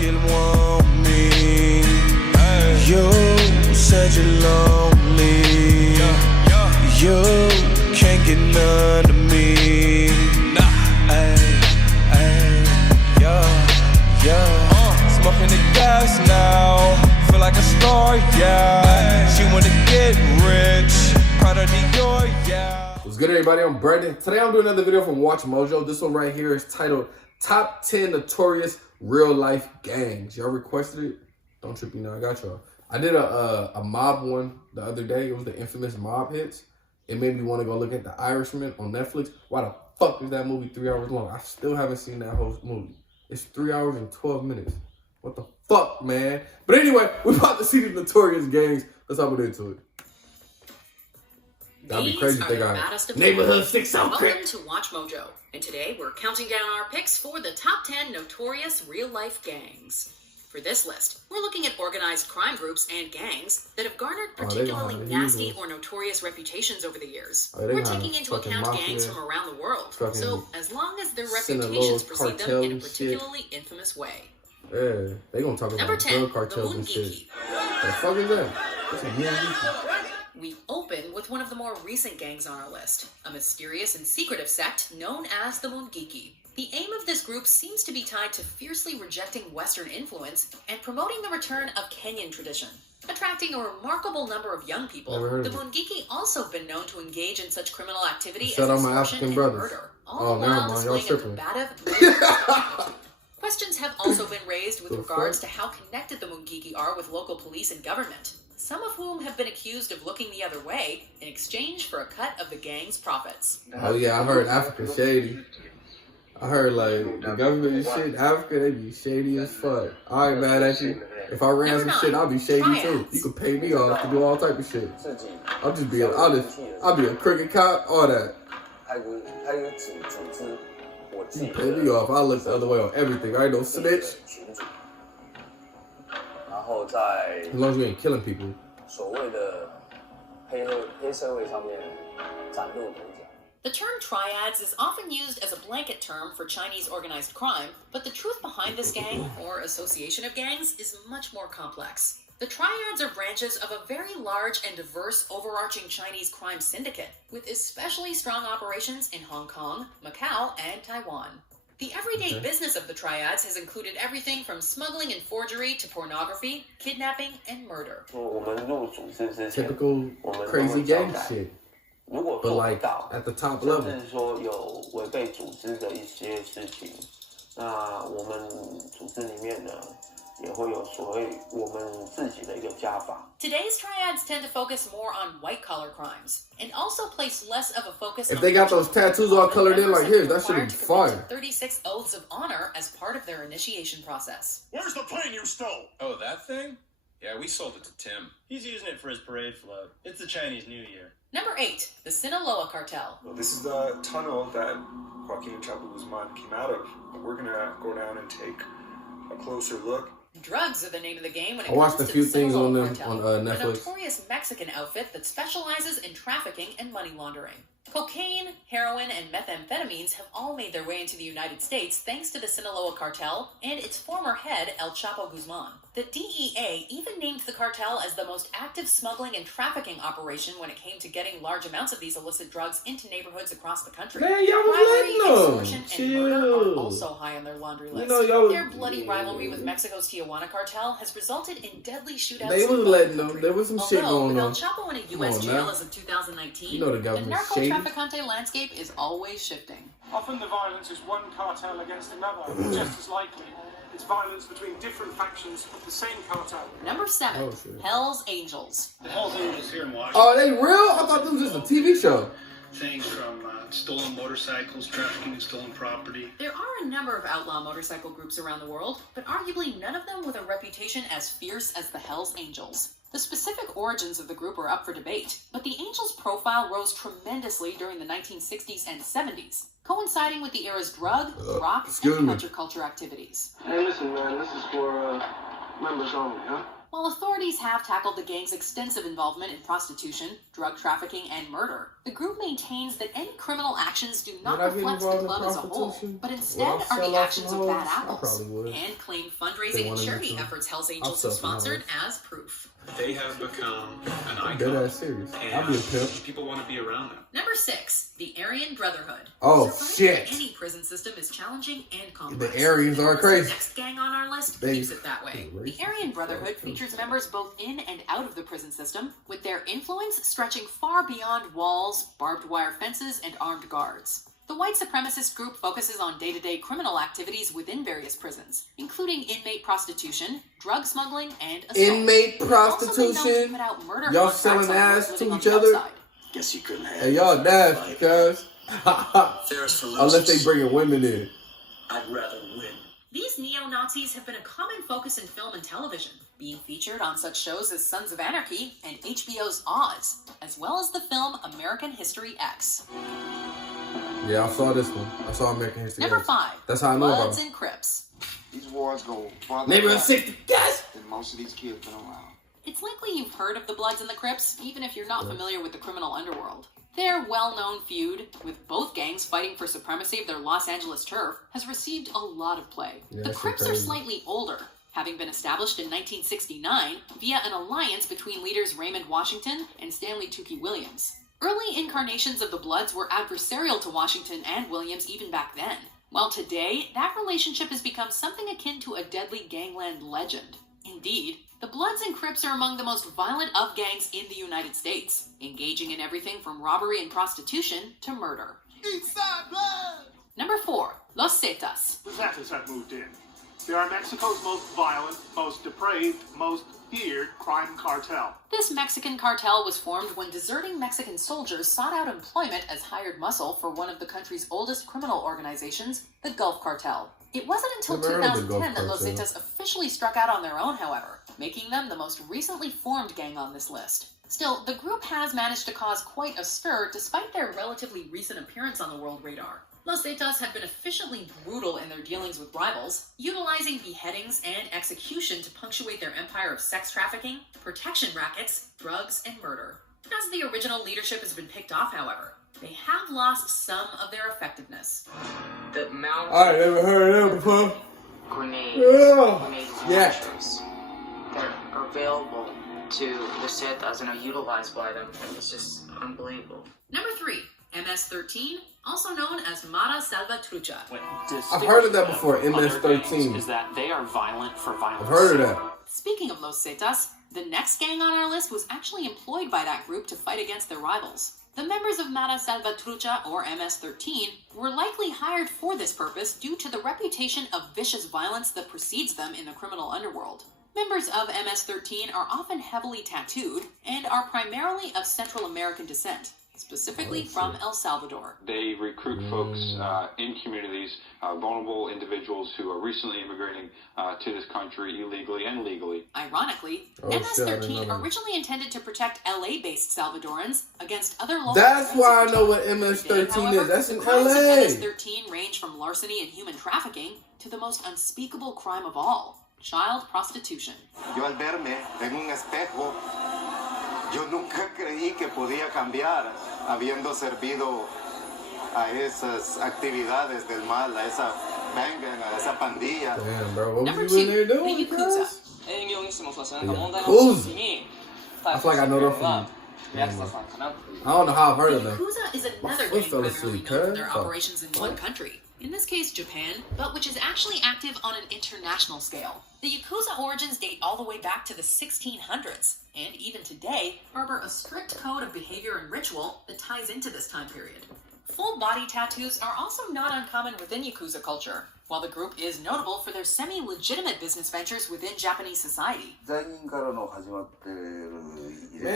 you want me. You said you're lonely. You can't get none of me. Smoking the gas now, feel like a star, yeah. She wanna get rich, proud of Dior, yeah. What's good, everybody? I'm Brandon. Today I'm doing another video from Watch Mojo. This one right here is titled Top 10 Notorious Real-Life Gangs. Y'all requested it? Don't trip, you know I got y'all. I did a mob one the other day. It was the infamous mob hits. It made me want to go look at The Irishman on Netflix. Why the fuck is that movie 3 hours long? I still haven't seen that whole movie. It's 3 hours and 12 minutes. What the fuck, man? But anyway, we're about to see the Notorious Gangs. Let's hop into it. That'd be crazy if they got Neighborhood 6 out. Welcome to Watch Mojo, and today we're counting down our picks for the top 10 notorious real-life gangs. For this list, we're looking at organized crime groups and gangs that have garnered particularly nasty or notorious reputations over the years. We're taking into account gangs from around the world, so as long as their reputations precede them in a particularly infamous way. Yeah, they gonna talk about drug cartels and shit. The fuck is that? That's a Mungiki. We open with one of the more recent gangs on our list, a mysterious and secretive sect known as the Mungiki. The aim of this group seems to be tied to fiercely rejecting Western influence and promoting the return of Kenyan tradition. Attracting a remarkable number of young people, the Mungiki also been known to engage in such criminal activity as extortion and murder, all the while displaying a combative Questions have also been raised with regards to how connected the Mungiki are with local police and government, some of whom have been accused of looking the other way in exchange for a cut of the gang's profits. Oh yeah, I heard Africa shady. I heard like the government and shit, Africa, they be shady as fuck. I ain't mad at you. If I ran some shit, I'll be shady too. You can pay me off to do all type of shit. I'll be a crooked cop, all that. You pay me off, I'll look the other way on everything. I ain't no snitch. As long as you ain't killing people. The term triads is often used as a blanket term for Chinese organized crime, but the truth behind this gang, or association of gangs, is much more complex. The triads are branches of a very large and diverse overarching Chinese crime syndicate, with especially strong operations in Hong Kong, Macau, and Taiwan. The everyday business of the triads has included everything from smuggling and forgery to pornography, kidnapping, and murder. Typical crazy gang shit. But like at the top level. Today's triads tend to focus more on white-collar crimes, and also place less of a focus if they got those tattoos all colored in like here, that should be fire. 36 oaths of honor as part of their initiation process. Where's the plane you stole? Oh, that thing? Yeah, we sold it to Tim. He's using it for his parade float. It's the Chinese New Year. Number 8, the Sinaloa Cartel. This is the tunnel that Joaquin and Chapo Guzman came out of. We're gonna go down and take a closer look. Drugs are the name of the game when it comes to I watched a few things on them on Netflix. A notorious Mexican outfit that specializes in trafficking and money laundering. Cocaine, heroin, and methamphetamines have all made their way into the United States thanks to the Sinaloa Cartel and its former head, El Chapo Guzman. The DEA even named the cartel as the most active smuggling and trafficking operation when it came to getting large amounts of these illicit drugs into neighborhoods across the country. Man, y'all was extortion, and murder are also high on their laundry list. Their bloody rivalry with Mexico's Tijuana cartel has resulted in deadly shootouts. They was letting them. There was some shit going on. With El Chapo in a U.S. jail as of 2019, you know the government's shady. The narco-trafficante landscape is always shifting. Often the violence is one cartel against another. Just as likely, it's violence between different factions of the same cartel. Number 7, Hell's Angels. The Hell's Angels here in Washington. Oh, they real? I thought this was just a TV show. Things from stolen motorcycles, trafficking and stolen property. There are a number of outlaw motorcycle groups around the world, but arguably none of them with a reputation as fierce as the Hell's Angels. The specific origins of the group are up for debate, but the Angels' profile rose tremendously during the 1960s and 70s, coinciding with the era's drug, rock, and counterculture activities. Hey, listen, man, this is for members only, huh? While authorities have tackled the gang's extensive involvement in prostitution, drug trafficking, and murder, the group maintains that any criminal actions do not reflect the club as a whole, but instead are the actions of bad apples, and claim fundraising and charity efforts Hells Angels have sponsored as proof. They have become an icon. Dead ass serious. I'll be a pimp. People want to be around them. Number 6, the Aryan Brotherhood. Oh, Surviving shit. any prison system is challenging and complex. The Aryans are crazy. The next gang on our list keeps it that way. The Aryan Brotherhood features members both in and out of the prison system, with their influence stretching far beyond walls, barbed wire fences, and armed guards. The white supremacist group focuses on day-to-day criminal activities within various prisons, including inmate prostitution, drug smuggling, and assault. Inmate prostitution? Y'all selling ass to each other? Guess you couldn't have. Hey, y'all daft, cuz. Unless they bringing women in. I'd rather win. These neo-Nazis have been a common focus in film and television, being featured on such shows as Sons of Anarchy and HBO's Oz, as well as the film American History X. Yeah, I saw this one. I saw American History X. Number 5. That's how I know about Bloods them. and Crips. These wars go farther Neighborhood back 60, guys! than most of these kids been around. It's likely you've heard of the Bloods and the Crips, even if you're not familiar with the criminal underworld. Their well-known feud, with both gangs fighting for supremacy of their Los Angeles turf, has received a lot of play. Yeah, the Crips are slightly older, having been established in 1969 via an alliance between leaders Raymond Washington and Stanley Tookie Williams. Early incarnations of the Bloods were adversarial to Washington and Williams even back then, while today, that relationship has become something akin to a deadly gangland legend. Indeed, the Bloods and Crips are among the most violent of gangs in the United States, engaging in everything from robbery and prostitution to murder. Eastside Blood! Number 4, Los Zetas. The Zetas have moved in. They are Mexico's most violent, most depraved, most feared crime cartel. This Mexican cartel was formed when deserting Mexican soldiers sought out employment as hired muscle for one of the country's oldest criminal organizations, the Gulf Cartel. It wasn't until Never heard of the 2010 that Gulf Los Zetas officially struck out on their own, however, making them the most recently formed gang on this list. Still, the group has managed to cause quite a stir despite their relatively recent appearance on the world radar. Los Zetas have been efficiently brutal in their dealings with rivals, utilizing beheadings and execution to punctuate their empire of sex trafficking, protection rackets, drugs, and murder. As the original leadership has been picked off, however, they have lost some of their effectiveness. The amount I never heard of them before. grenade Yeah. launchers that are available to the Zetas and are utilized by them. It's just unbelievable. Number 3, MS-13, also known as Mara Salvatrucha. I've heard of that before, MS-13. Is that they are violent for violence. I've heard of that. Speaking of Los Zetas, the next gang on our list was actually employed by that group to fight against their rivals. The members of Mara Salvatrucha, or MS-13, were likely hired for this purpose due to the reputation of vicious violence that precedes them in the criminal underworld. Members of MS-13 are often heavily tattooed and are primarily of Central American descent, specifically from El Salvador. They recruit folks in communities, vulnerable individuals who are recently immigrating to this country illegally and legally. Ironically, MS-13 originally intended to protect LA-based Salvadorans against other local... That's why I know what MS-13 is. That's in crimes of LA. MS-13 range from larceny and human trafficking to the most unspeakable crime of all, child prostitution. Yo al verme en un espejo, yo nunca creí que podía cambiar, habiendo servido a esas actividades del mal, a esa gang, a esa pandilla. Damn, bro, what Number was you in 2, there the doing, Yakuza. guys? I feel like I know them from... I don't know how I've heard of them. Yakuza is another foot gang fell primarily asleep, known for cuz. their operations in one country, in this case Japan, but which is actually active on an international scale. The Yakuza origins date all the way back to the 1600s, and even today harbor a strict code of behavior and ritual that ties into this time period. Full body tattoos are also not uncommon within Yakuza culture, while the group is notable for their semi-legitimate business ventures within Japanese society. Man,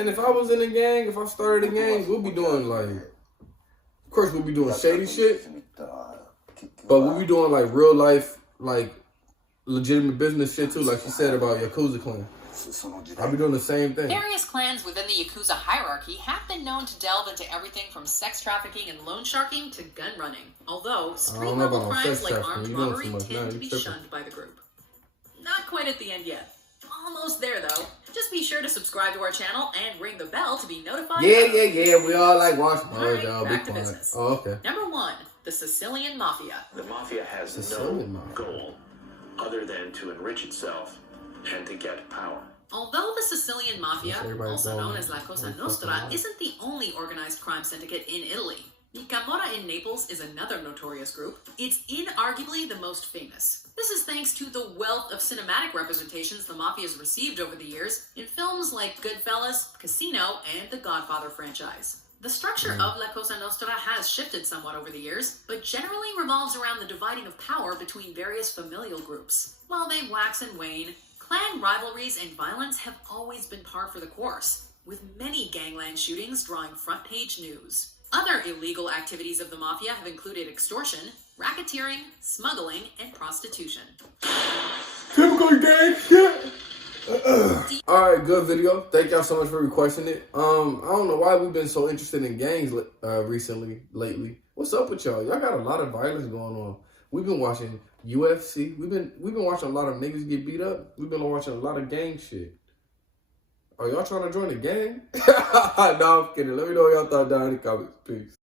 if I was in a gang, if I started a gang, we'll be doing like... Of course, we'll be doing shady shit. But we'll be doing like real life, like legitimate business shit too, like she said about Yakuza clan. I'll be doing the same thing. Various clans within the Yakuza hierarchy have been known to delve into everything from sex trafficking and loan sharking to gun running, although street-level crimes like armed robbery tend to be shunned by the group. Not quite at the end yet. Almost there, though. Just be sure to subscribe to our channel and ring the bell to be notified. Yeah. We all like Watch Mojo. All right, back to business. Oh, okay. Number 1, the Sicilian Mafia. The Mafia has Sicilian no Mafia. goal other than to enrich itself and to get power. Although the Sicilian Mafia, also known as La Cosa like Nostra, isn't the only organized crime syndicate in Italy. The Camorra in Naples is another notorious group. It's inarguably the most famous. This is thanks to the wealth of cinematic representations the Mafia has received over the years in films like Goodfellas, Casino, and the Godfather franchise. The structure of La Cosa Nostra has shifted somewhat over the years, but generally revolves around the dividing of power between various familial groups. While they wax and wane, clan rivalries and violence have always been par for the course, with many gangland shootings drawing front-page news. Other illegal activities of the Mafia have included extortion, racketeering, smuggling, and prostitution. Typical gang shit. Alright, good video. Thank y'all so much for requesting it. I don't know why we've been so interested in gangs lately. What's up with y'all? Y'all got a lot of violence going on. We've been watching UFC. We've been watching a lot of niggas get beat up. We've been watching a lot of gang shit. Are y'all trying to join the gang? No, I'm kidding. Let me know what y'all thought down in the comments. Peace.